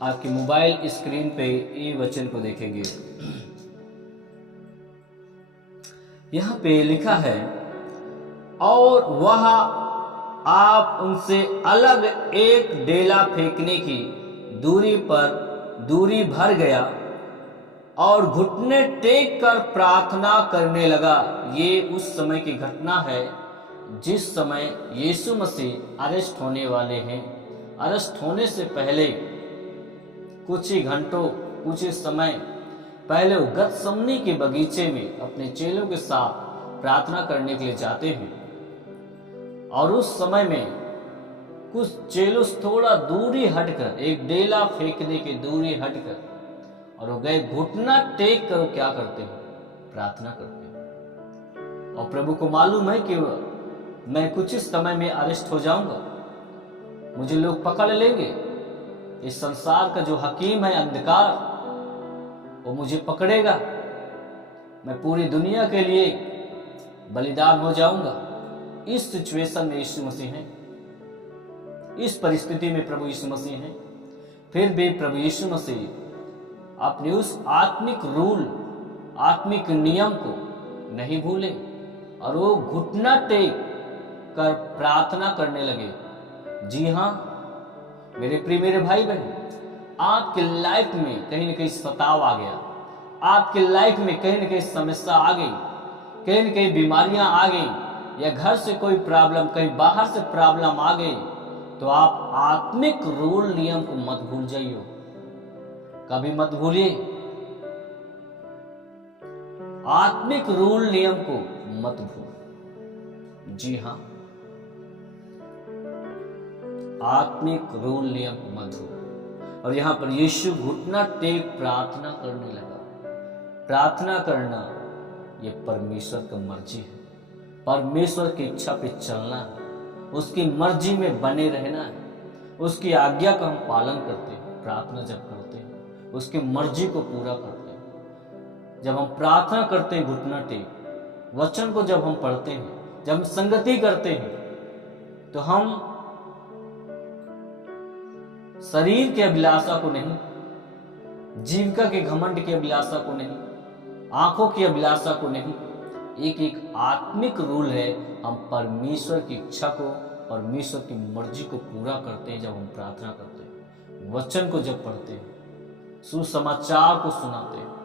आपकी mobile screen पे ये वचन को देखेंगे। यहाँ पे लिखा है, और वह आप उनसे अलग एक डेला फेंकने की दूरी पर दूरी भर गया और घुटने टेक कर प्रार्थना करने लगा। ये उस समय की घटना है जिस समय यीशु मसीह अरेस्ट होने वाले हैं। अरेस्ट होने से पहले कुछ ही घंटों, कुछ ही समय पहले वो गतसमनी के बगीचे में अपने चेलों के साथ प्रार्थना करने के लिए जाते हैं। और उस समय में कुछ चेलों से थोड़ा दूरी हटकर, एक डेला फेंकने की दूरी हटकर, और वो गए घुटना टेक कर क्या करते हैं? प्रार्थना करते हैं। और प्रभु को मालूम है कि मैं कुछ ही समय में अरेस्ट हो जाऊंगा, मुझे लोग पकड़ लेंगे। इस संसार का जो हकीम है अंधकार, वो मुझे पकड़ेगा, मैं पूरी दुनिया के लिए बलिदान हो जाऊंगा। इस सिचुएशन में यीशु मसीह हैं, इस परिस्थिति में प्रभु यीशु मसीह हैं। फिर भी प्रभु यीशु मसीह अपने उस आत्मिक रूल, आत्मिक नियम को नहीं भूले और वो घुटना टेक कर प्रार्थना करने लगे। जी हाँ मेरे प्रिय मेरे भाई बहन, आपके लाइफ में कहीं ना कहीं सताव आ गया, आपके लाइफ में कहीं ना कहीं समस्या आ गई, कहीं ना कहीं बीमारियां आ गई, या घर से कोई प्रॉब्लम, कहीं बाहर से प्रॉब्लम आ गई, तो आप आत्मिक रूल नियम को मत भूल जाइए, कभी मत भूलिए। आत्मिक रूल नियम को मत भूल। जी हाँ, आत्मिक रूल नियम को मत भूल। और यहां पर यीशु घुटना टेक प्रार्थना करने लगा। प्रार्थना करना ये परमेश्वर का मर्जी है, परमेश्वर की इच्छा पे चलना है, उसकी मर्जी में बने रहना है, उसकी आज्ञा का हम पालन करते हैं। प्रार्थना जब करते हैं उसकी मर्जी को पूरा करते हैं। जब हम प्रार्थना करते हैं घुटना टेक, वचन को जब हम पढ़ते हैं, जब हम संगति करते हैं, तो हम शरीर के अभिलाषा को नहीं, जीविका के घमंड की अभिलाषा को नहीं, आंखों की अभिलाषा को नहीं, एक एक आत्मिक रूल है। हम परमेश्वर की इच्छा को, परमेश्वर की मर्जी को पूरा करते हैं जब हम प्रार्थना करते हैं, वचन को जब पढ़ते हैं, सुसमाचार को सुनाते हैं,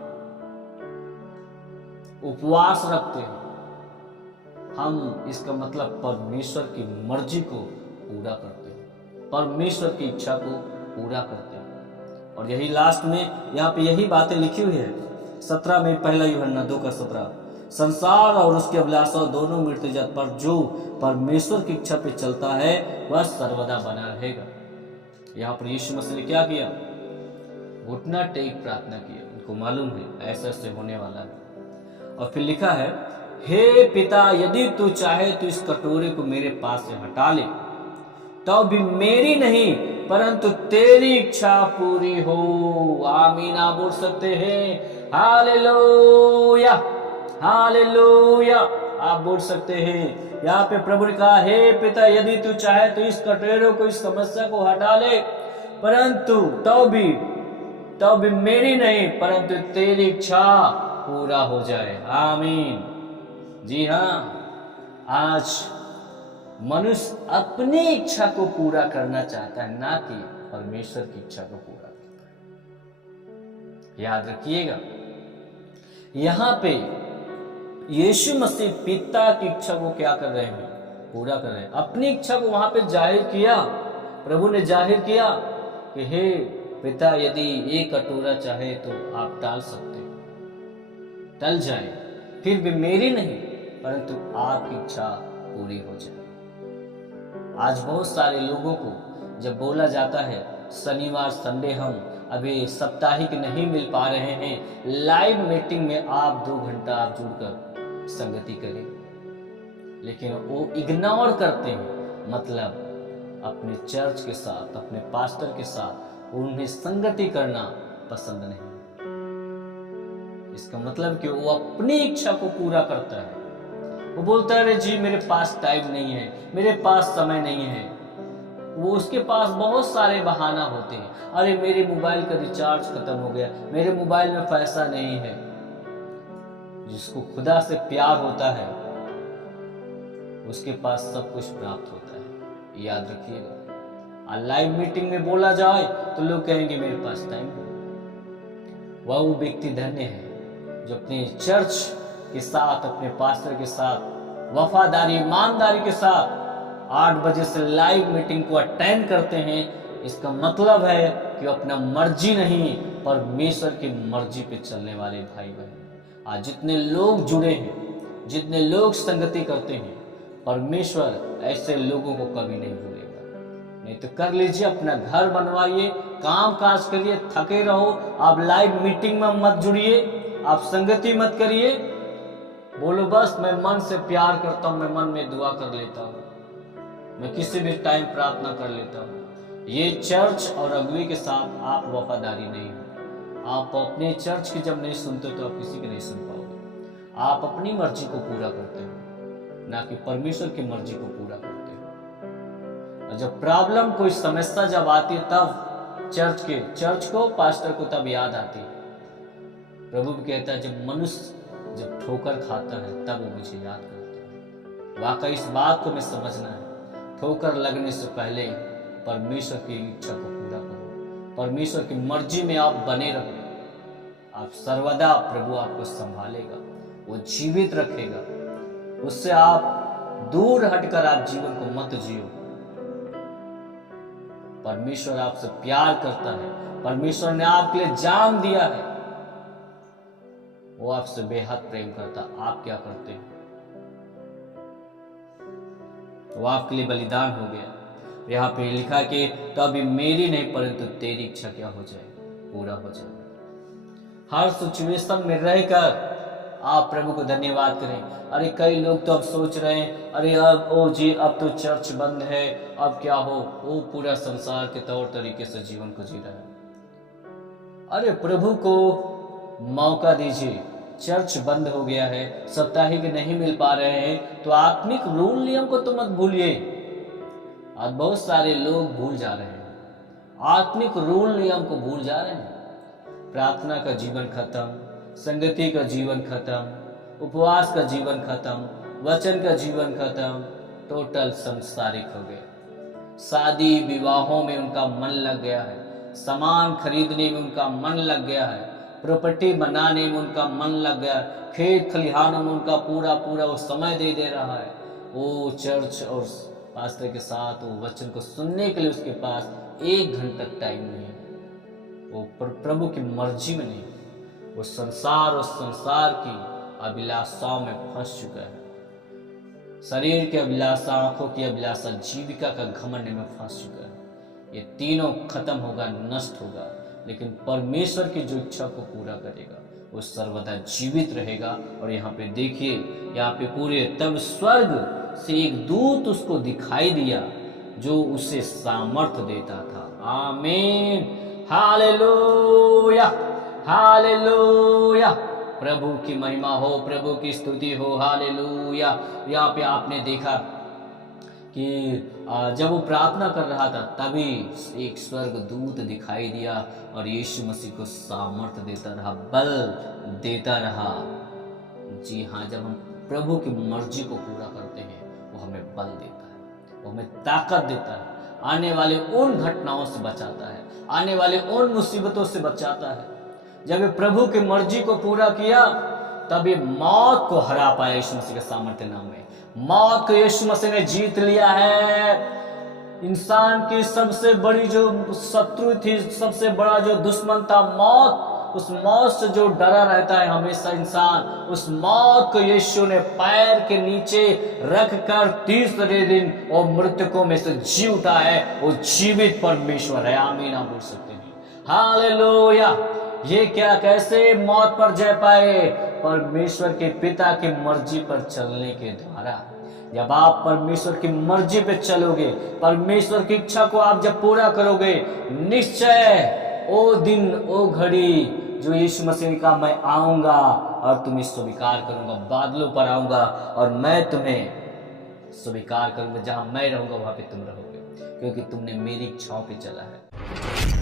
उपवास रखते हैं। हम इसका मतलब परमेश्वर की मर्जी को पूरा करते हैं, परमेश्वर की इच्छा को पूरा करते हैं। और यही लास्ट में यहाँ पे यही बातें लिखी हुई है 17 में, 1 यूहन्ना 2:17, संसार और उसकी अभिलाषा दोनों मृत्यु जात, पर जो परमेश्वर की इच्छा पे चलता है वह सर्वदा बना रहेगा। यहाँ पर यीशु मसीह ने क्या किया? घुटना टेक प्रार्थना किया। उनको मालूम है ऐसा ऐसे होने वाला है। और फिर लिखा है, हे पिता, यदि तू चाहे तो इस कटोरे को मेरे पास से हटा ले, तो भी मेरी नहीं परंतु तेरी इच्छा पूरी हो। आमीन। आप बोल सकते हैं हालेलुया, हालेलुया। आप बोल सकते हैं। यहाँ पे प्रभु ने कहा, हे पिता, यदि तू चाहे तो इस कटोरे को, इस समस्या को हटा ले, परंतु तो भी मेरी नहीं परंतु तेरी इच्छा पूरा हो जाए। आमीन। जी हाँ, आज मनुष्य अपनी इच्छा को पूरा करना चाहता है, ना कि परमेश्वर की इच्छा को पूरा करता है। याद रखिएगा, यहां पे यीशु मसीह पिता की इच्छा को क्या कर रहे हैं? पूरा कर रहे हैं। अपनी इच्छा को वहां पे जाहिर किया, प्रभु ने जाहिर किया कि हे पिता, यदि ये कटोरा चाहे तो आप टाल सकते, टल जाए, फिर भी मेरी नहीं परंतु आपकी इच्छा पूरी हो जाए। आज बहुत सारे लोगों को जब बोला जाता है शनिवार संडे हम अभी साप्ताहिक नहीं मिल पा रहे हैं, लाइव मीटिंग में आप 2 घंटा आप जुड़कर संगति करें, लेकिन वो इग्नोर करते हैं। मतलब अपने चर्च के साथ, अपने पास्टर के साथ उन्हें संगति करना पसंद नहीं। इसका मतलब कि वो अपनी इच्छा को पूरा करता है। वो बोलता है, अरे जी मेरे पास टाइम नहीं है, मेरे पास समय नहीं है। वो उसके पास बहुत सारे बहाना होते हैं। अरे मेरे मोबाइल का रिचार्ज खत्म हो गया, मेरे मोबाइल में पैसा नहीं है। जिसको खुदा से प्यार होता है उसके पास सब कुछ प्राप्त होता है, याद रखिएगा। लाइव मीटिंग में बोला जाए तो लोग कहेंगे मेरे पास टाइम है। वह वो व्यक्ति धन्य है जो अपने चर्च के साथ, अपने पास्टर के साथ वफादारी, ईमानदारी के साथ 8 बजे से लाइव मीटिंग को अटेंड करते हैं। इसका मतलब है कि अपना मर्जी नहीं, परमेश्वर की मर्जी पे चलने वाले भाई बहन। आज जितने लोग जुड़े हैं, जितने लोग संगति करते हैं, परमेश्वर ऐसे लोगों को कभी नहीं भूलेगा। नहीं तो कर लीजिए, अपना घर बनवाइए, काम काज करिए, थके रहो, आप लाइव मीटिंग में मत जुड़िए, आप संगति मत करिए। बोलो बस मैं मन से प्यार करता हूं, मैं मन में दुआ कर लेता हूं, मैं किसी भी टाइम प्रार्थना कर लेता हूं। ये चर्च और अगुवे के साथ आप वफादारी नहीं हो। आप अपने चर्च की जब नहीं सुनते तो आप किसी की नहीं सुन पाओगे। आप अपनी मर्जी को पूरा करते हो, ना कि परमेश्वर की मर्जी को पूरा करते हो। और जब प्रॉब्लम, कोई समस्या जब आती है तब चर्च को, पास्टर को तब याद आती है। प्रभु भी कहता है जब मनुष्य जब ठोकर खाता है तब वो मुझे याद करता है। वाकई इस बात को मैं समझना है, ठोकर लगने से पहले परमेश्वर की इच्छा को पूरा करो, परमेश्वर की मर्जी में आप बने रहो। आप सर्वदा प्रभु आपको संभालेगा, वो जीवित रखेगा। उससे आप दूर हटकर आप जीवन को मत जियो। परमेश्वर आपसे प्यार करता है, परमेश्वर ने आपके लिए जान दिया है, वो आपसे बेहद प्रेम करता। आप क्या करते हैं? वो आपके लिए बलिदान हो गया। यहाँ पे लिखा कि तो अभी मेरी नहीं परंतु तेरी इच्छा क्या हो जाए, पूरा हो जाए। हर सिचुएशन में रहकर आप प्रभु को धन्यवाद करें। अरे कई लोग तो अब सोच रहे हैं अरे अब अब तो चर्च बंद है, अब क्या हो, वो पूरा संसार के तौर तरीके से जीवन को जी रहा है। अरे प्रभु को मौका दीजिए। चर्च बंद हो गया है, साप्ताहिक नहीं मिल पा रहे हैं, तो आत्मिक रूल नियम को तो मत भूलिए। आज बहुत सारे लोग भूल जा रहे हैं, आत्मिक रूल नियम को भूल जा रहे हैं। प्रार्थना का जीवन खत्म, संगति का जीवन खत्म, उपवास का जीवन खत्म, वचन का जीवन खत्म, टोटल संसारिक हो गए। शादी विवाहों में उनका मन लग गया है, सामान खरीदने में उनका मन लग गया है, प्रॉपर्टी बनाने में उनका मन लग गया, खेत खलिहानों में उनका पूरा वो समय दे रहा है। वो चर्च और पास्टर के साथ वो वचन को सुनने के लिए उसके पास 1 घंटा टाइम नहीं है। वो प्रभु की मर्जी में नहीं, वो संसार और संसार की अभिलाषाओं में फंस चुका है। शरीर की अभिलाषा, आंखों की अभिलाषा, जीविका का घमंड में फंस चुका है। ये तीनों खत्म होगा, नष्ट होगा, लेकिन परमेश्वर की जो इच्छा को पूरा करेगा वो सर्वदा जीवित रहेगा। और यहाँ पे देखिए, यहाँ पे पूरे तब स्वर्ग से एक दूत उसको दिखाई दिया जो उसे सामर्थ्य देता था। आमीन, हालेलुया, हालेलुया। प्रभु की महिमा हो, प्रभु की स्तुति हो, हालेलुया। यहाँ पे आपने देखा कि जब वो प्रार्थना कर रहा था तभी एक स्वर्ग दूत दिखाई दिया और यीशु मसीह को सामर्थ्य देता रहा, बल देता रहा। जी हाँ, जब हम प्रभु की मर्जी को पूरा करते हैं वो हमें बल देता है, वो हमें ताकत देता है, आने वाले उन घटनाओं से बचाता है, आने वाले उन मुसीबतों से बचाता है। जब ये प्रभु की मर्जी को पूरा किया तब ये मौत को हरा पाया यीशु मसीह के सामर्थ्य नाम में। मौत को यीशु मसीह ने जीत लिया है। इंसान की सबसे बड़ी जो शत्रु थी, सबसे बड़ा जो दुश्मन था मौत, उस मौत से जो डरा रहता है हमेशा इंसान, उस मौत को यीशु ने पैर के नीचे रखकर तीसरे दिन और मृतकों में से जी उठा है। वो जीवित परमेश्वर है। आमीन, आप बोल सकते हैं हालेलुया। ये क्या, कैसे मौत पर जय पाए? परमेश्वर के पिता की मर्जी पर चलने के द्वारा। जब आप परमेश्वर की मर्जी पे चलोगे, परमेश्वर की इच्छा को आप जब पूरा करोगे, निश्चय ओ दिन ओ घड़ी जो यीशु मसीह ने कहा मैं आऊंगा और तुम्हें स्वीकार करूंगा, बादलों पर आऊंगा और मैं तुम्हें स्वीकार करूंगा, जहां मैं रहूंगा वहां पे तुम रहोगे। क्योंकि तुमने मेरी इच्छाओं पे चला है।